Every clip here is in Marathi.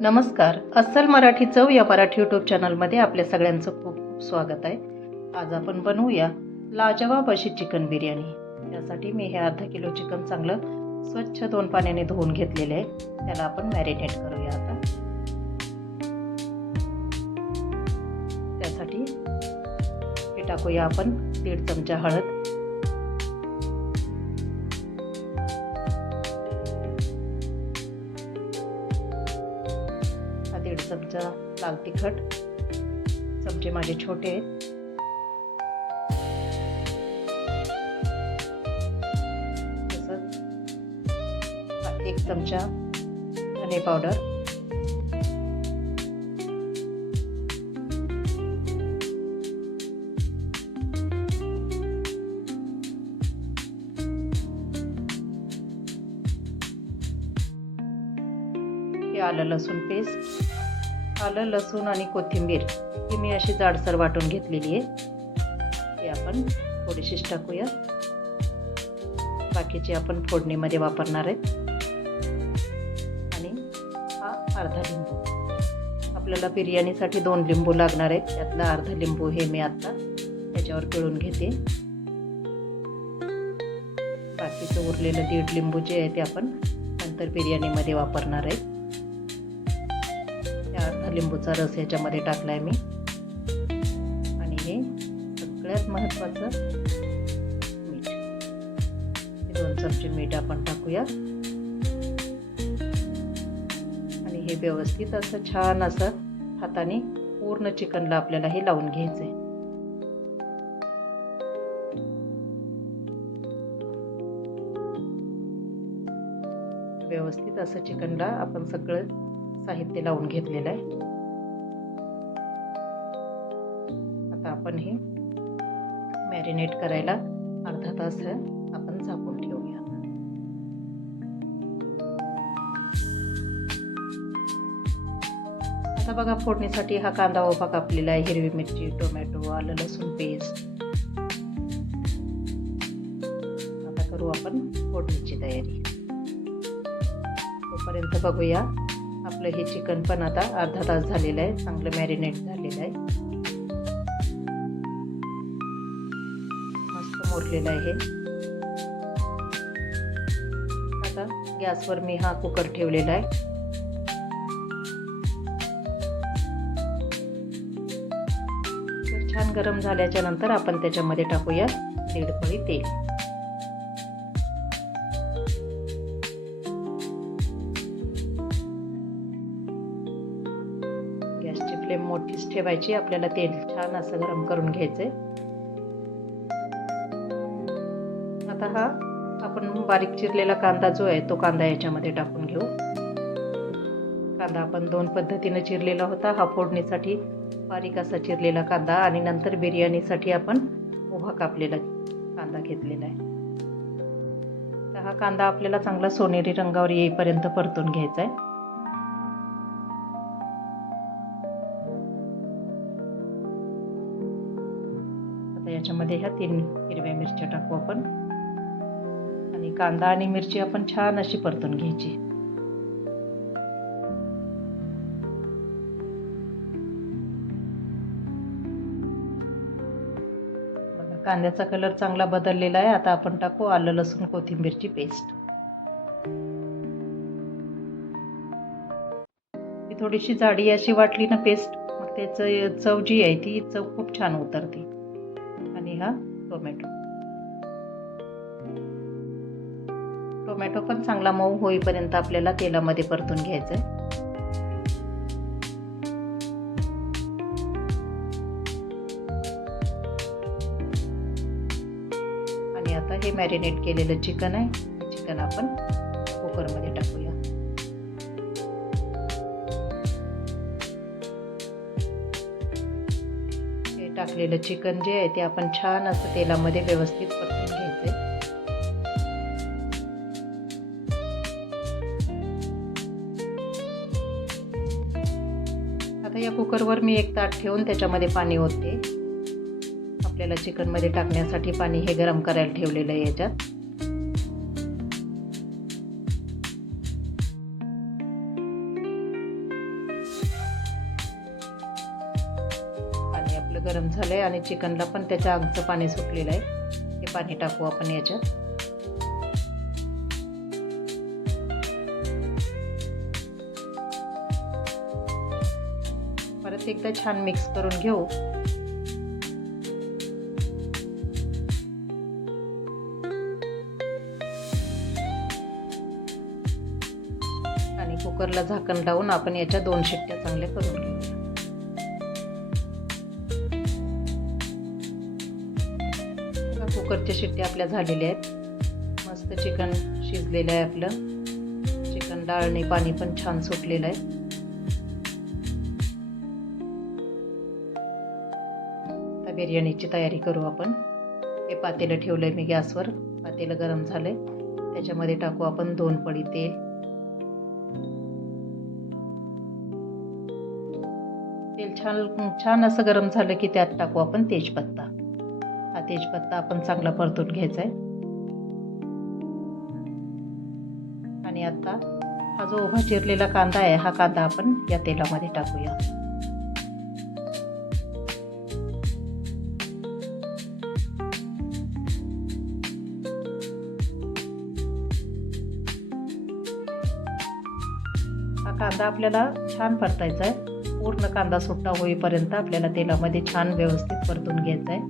नमस्कार अस्सल मराठी चव या मराठी यूट्यूब चॅनलमध्ये आपल्या सगळ्यांचं खूप खूप स्वागत आहे. आज आपण बनवूया लाजवाब अशी चिकन बिर्याणी. त्यासाठी मी हे अर्धा किलो चिकन चांगलं स्वच्छ दोन पाण्याने धुवून घेतलेले आहे. त्याला आपण मॅरिनेट करूया आता. त्यासाठी हे टाकूया आपण दीड चमचा हळद. चमचा लाल तिखट चमचे माझे छोटे. आहेत तसंच एक चमचा धने पावडर. आलं लसूण पेस्ट. आलं लसूण आणि कोथिंबीर ही मी अशी जाडसर वाटून घेतलेली आहे. ती आपण थोडीशीच टाकूया बाकीचे आपण फोडणीमध्ये वापरणार आहेत. आणि हा अर्धा लिंबू. आपल्याला बिर्याणीसाठी दोन लिंबू लागणार आहेत. त्यातला अर्धा लिंबू हे मी आत्ता त्याच्यावर पिळून घेते. बाकीचं उरलेलं दीड लिंबू जे आहे ते आपण नंतर बिर्याणीमध्ये वापरणार आहे लिंबूचा रस याच्यामध्ये टाकला आहे मी. आणि हे सगळ्यात महत्त्वाचं मीठ. हे दोन चमचे मीठ आपण टाकूया आणि हे व्यवस्थित असं छान असं हाताने पूर्ण चिकनला आपल्याला हे लावून घ्यायचंय. व्यवस्थित असं चिकनला आपण सगळं साहित्य लावून घेतलेलं आहे. आता आपण हे मॅरिनेट करायला अर्धा तास आपण झाकून ठेवूया. आता बघा फोडणीसाठी हा कांदा ओपा कापलेला आहे. हिरवी मिरची टोमॅटो आलं लसूण पेस्ट. आता करू आपण फोडणीची तयारी. तोपर्यंत बघूया आपलं हे चिकन पण आता अर्धा तास झालेलं आहे चांगलं मॅरिनेट झालेलं आहे. मस्त मोरलेलं आहे आता गॅसवर मी हा कुकर ठेवलेला आहे. छान गरम झाल्याच्यानंतर आपण त्याच्यामध्ये टाकूया दीड पळी तेल. ठेवायची. आपल्याला तेल छान असं गरम करून घ्यायचंय. आता हा आपण बारीक चिरलेला कांदा जो आहे तो कांदा याच्यामध्ये टाकून घेऊ. कांदा आपण दोन पद्धतीनं चिरलेला होता. हा फोडणीसाठी बारीक असा चिरलेला कांदा आणि नंतर बिर्याणीसाठी आपण उभा कापलेला कांदा घेतलेला आहे. तर हा कांदा आपल्याला चांगला सोनेरी रंगावर येईपर्यंत परतून घ्यायचा आहे. त्याच्यामध्ये ह्या तीन हिरव्या मिरच्या टाकू आपण. आणि कांदा आणि मिरची आपण छान अशी परतून घ्यायची. बघा कांद्याचा कलर चांगला बदललेला आहे. आता आपण टाकू आलं लसूण कोथिंबीरची पेस्ट ती थोडीशी जाडी अशी वाटली ना पेस्ट मग त्याचं चव जी आहे ती चव खूप छान उतरते. टोमॅटो. टोमॅटो पण चांगला मऊ होईपर्यंत आपल्याला तेलामध्ये परतून घ्यायचं आहे आणि आता हे मॅरिनेट केलेलं चिकन आहे. चिकन आपण कुकरमध्ये टाकूया. हे चिकन जे आहे ते आपण छान असं तेलामध्ये व्यवस्थित परतून घ्यायचं आता या कुकरवर मी एक ताट ठेवून त्याच्यामध्ये पाणी ओतते. आपल्याला चिकनमध्ये टाकण्यासाठी पाणी हे गरम करायला ठेवलेलं आहे याच्यात. आपलं गरम आहे आणि चिकनला पण त्याच्या आगचं पाणी सुटलेलं आहे. हे पाणी टाकू आपण याच्यात. परत एकदा छान मिक्स करून घेऊ. आणि कुकरला झाकण लावून आपण याच्या दोन शिट्ट्या चांगल्या करून घेऊया. कुकरच्या शिट्ट्या आपल्या झालेल्या आहेत. मस्त चिकन शिजलेलं आहे आपलं. चिकन डाळणे पाणी पण छान सुटलेलं आहे. आता बिर्याणीची तयारी करू आपण. हे पातेलं ठेवलंय मी गॅसवर. पातेलं गरम झालंय. त्याच्यामध्ये टाकू आपण दोन पडी तेल. तेल छान छान असं गरम झालं की त्यात टाकू आपण तेजपत्ता. हा तेजपत्ता आपण चांगला परतून घ्यायचा आहे आणि आता हा जो उभा चिरलेला कांदा आहे हा कांदा आपण या तेलामध्ये टाकूया. हा कांदा आपल्याला छान परतायचा आहे पूर्ण कांदा सुट्टा होईपर्यंत आपल्याला तेलामध्ये छान व्यवस्थित परतून घ्यायचा आहे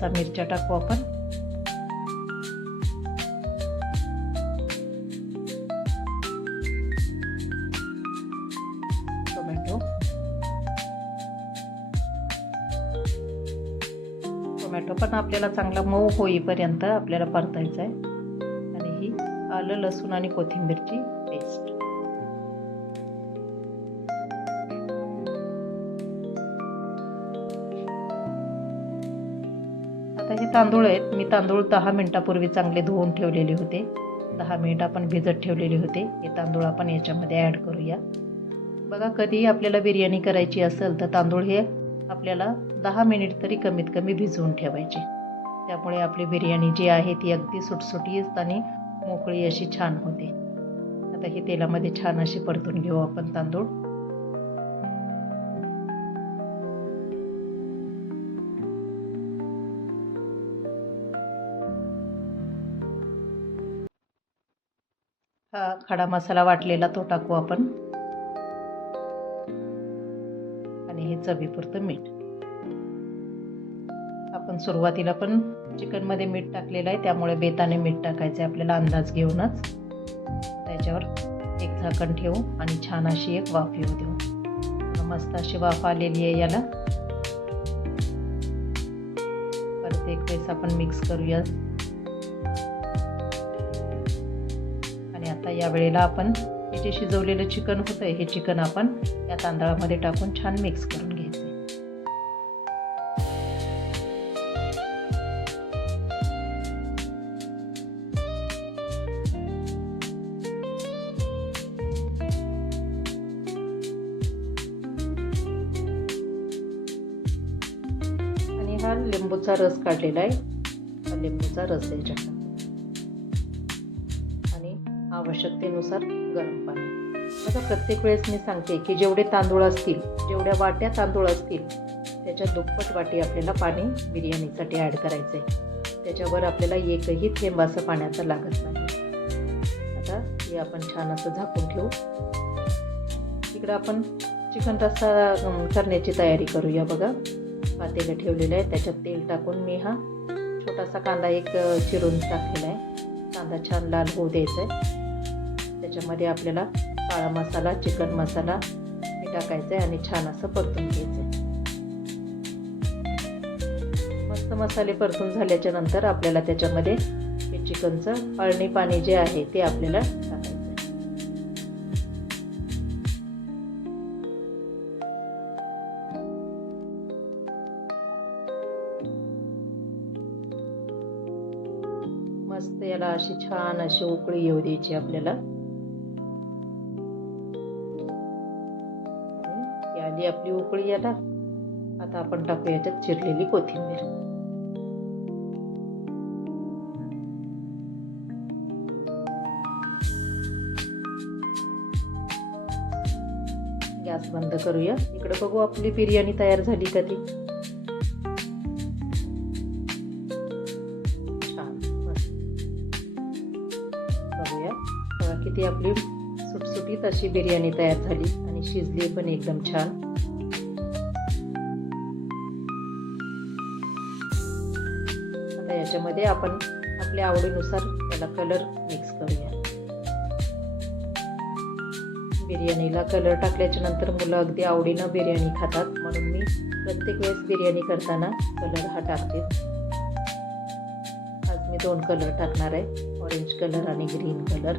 पाच सहा मिरच्या टाकू आपण. टोमॅटो. टोमॅटो पण आपल्याला चांगला मऊ होईपर्यंत आपल्याला परतायचा आहे आणि ही आलं लसूण आणि कोथिंबीरची. तांदूळ आहेत. मी तांदूळ दहा मिनिटापूर्वी चांगले धुवून ठेवलेले होते. दहा मिनिट आपण भिजत ठेवलेले होते. हे तांदूळ आपण याच्यामध्ये ॲड करूया. बघा कधीही आपल्याला बिर्याणी करायची असेल तर तांदूळ हे आपल्याला दहा मिनिट तरी कमीत कमी भिजवून ठेवायचे. त्यामुळे आपली बिर्याणी जी आहे ती अगदी सुटसुटीत आणि मोकळी अशी छान होते. आता ही तेलामध्ये छान अशी परतून घेऊ आपण तांदूळ. हा खडा मसाला वाटलेला तो टाकू आपण. आणि हे चवीपुरतं मीठ. आपण सुरुवातीला पण चिकनमध्ये मीठ टाकलेलं आहे त्यामुळे बेताने मीठ टाकायचं आहे आपल्याला अंदाज घेऊनच. त्याच्यावर एक झाकण ठेवू आणि छान अशी एक वाफ येऊ देऊ. मस्त अशी वाफ आलेली आहे याला. परत एक वेळेस आपण मिक्स करूया. आता या वेळेला आपण हे जे शिजवलेलं चिकन होतं हे चिकन आपण या तांदळामध्ये टाकून छान मिक्स करून घ्यायचं आणि हा लिंबूचा रस काढलेला आहे. हा लिंबूचा रस याच्या आवश्यकतेनुसार गरम पाणी. आता प्रत्येक वेळेस मी सांगते की जेवढे तांदूळ असतील जेवढ्या वाट्या तांदूळ असतील त्याच्या दुप्पट वाटी आपल्याला पाणी बिर्याणीसाठी ॲड करायचं आहे त्याच्यावर आपल्याला एकही थेंब असं पाण्याचं लागत नाही. आता हे आपण छान असं झाकून ठेवू. इकडं आपण चिकन रस्सा करण्याची तयारी करूया बघा. पातेलं ठेवलेलं आहे. त्याच्यात तेल टाकून मी हा छोटासा कांदा एक चिरून टाकलेला आहे. कांदा छान लाल होऊ द्यायचा आहे त्याच्यामध्ये आपल्याला काळा मसाला चिकन मसाला हे टाकायचं आहे आणि छान असं परतून घ्यायचं आहे मस्त मसाले परतून झाल्याच्यानंतर आपल्याला त्याच्यामध्ये हे चिकनचं अळणी पाणी जे आहे ते आपल्याला टाकायचं मस्त याला अशी छान अशी उकळी येऊ द्यायची आपल्याला. आपली उकळी याला आता आपण टाकू याच्यात चिरलेली कोथिंबीर. गॅस बंद करूया. इकडे बघू आपली बिर्याणी तयार झाली का ती. छान बघूया. बघा किती आपली सुटसुटीत अशी बिर्याणी तयार झाली आणि शिजली पण एकदम छान. त्याच्यामध्ये आपण आपल्या आवडीनुसार त्याला कलर मिक्स करूया. बिर्याणीला कलर टाकल्याच्या नंतर मुलं अगदी आवडीनं बिर्याणी खातात. म्हणून मी प्रत्येक वेळेस बिर्याणी करताना कलर हा टाकते. आज मी दोन कलर टाकणार आहे. ऑरेंज कलर आणि ग्रीन कलर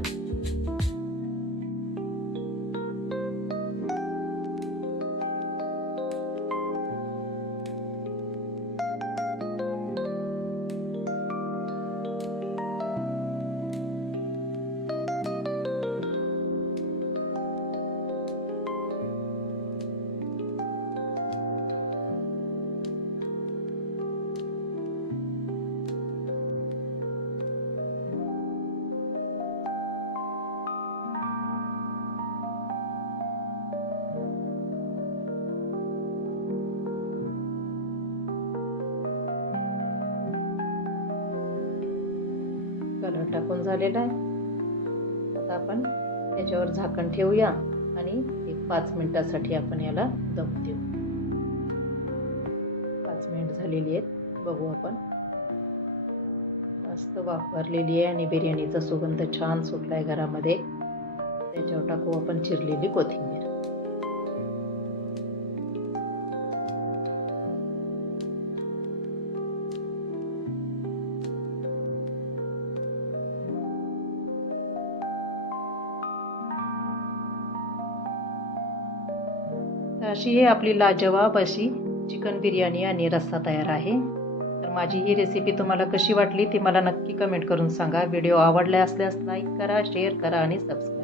टाकून झालेला आहे. आता आपण त्याच्यावर झाकण ठेवूया आणि एक पाच मिनिटासाठी आपण याला दम देऊ. पाच मिनिट झालेली आहेत. बघू आपण. मस्त वापरलेली आहे आणि बिर्याणीचा सुगंध छान सुटला आहे घरामध्ये. त्याच्यावर टाकू आपण चिरलेली कोथिंबीर. अशी ही आपली लाजवाब अशी चिकन बिर्याणी आणि रस्सा तयार आहे. तर माझी ही रेसिपी तुम्हाला कशी वाटली ती मला नक्की कमेंट करून सांगा. व्हिडिओ आवडला असल्यास लाईक करा शेअर करा आणि सबस्क्राईब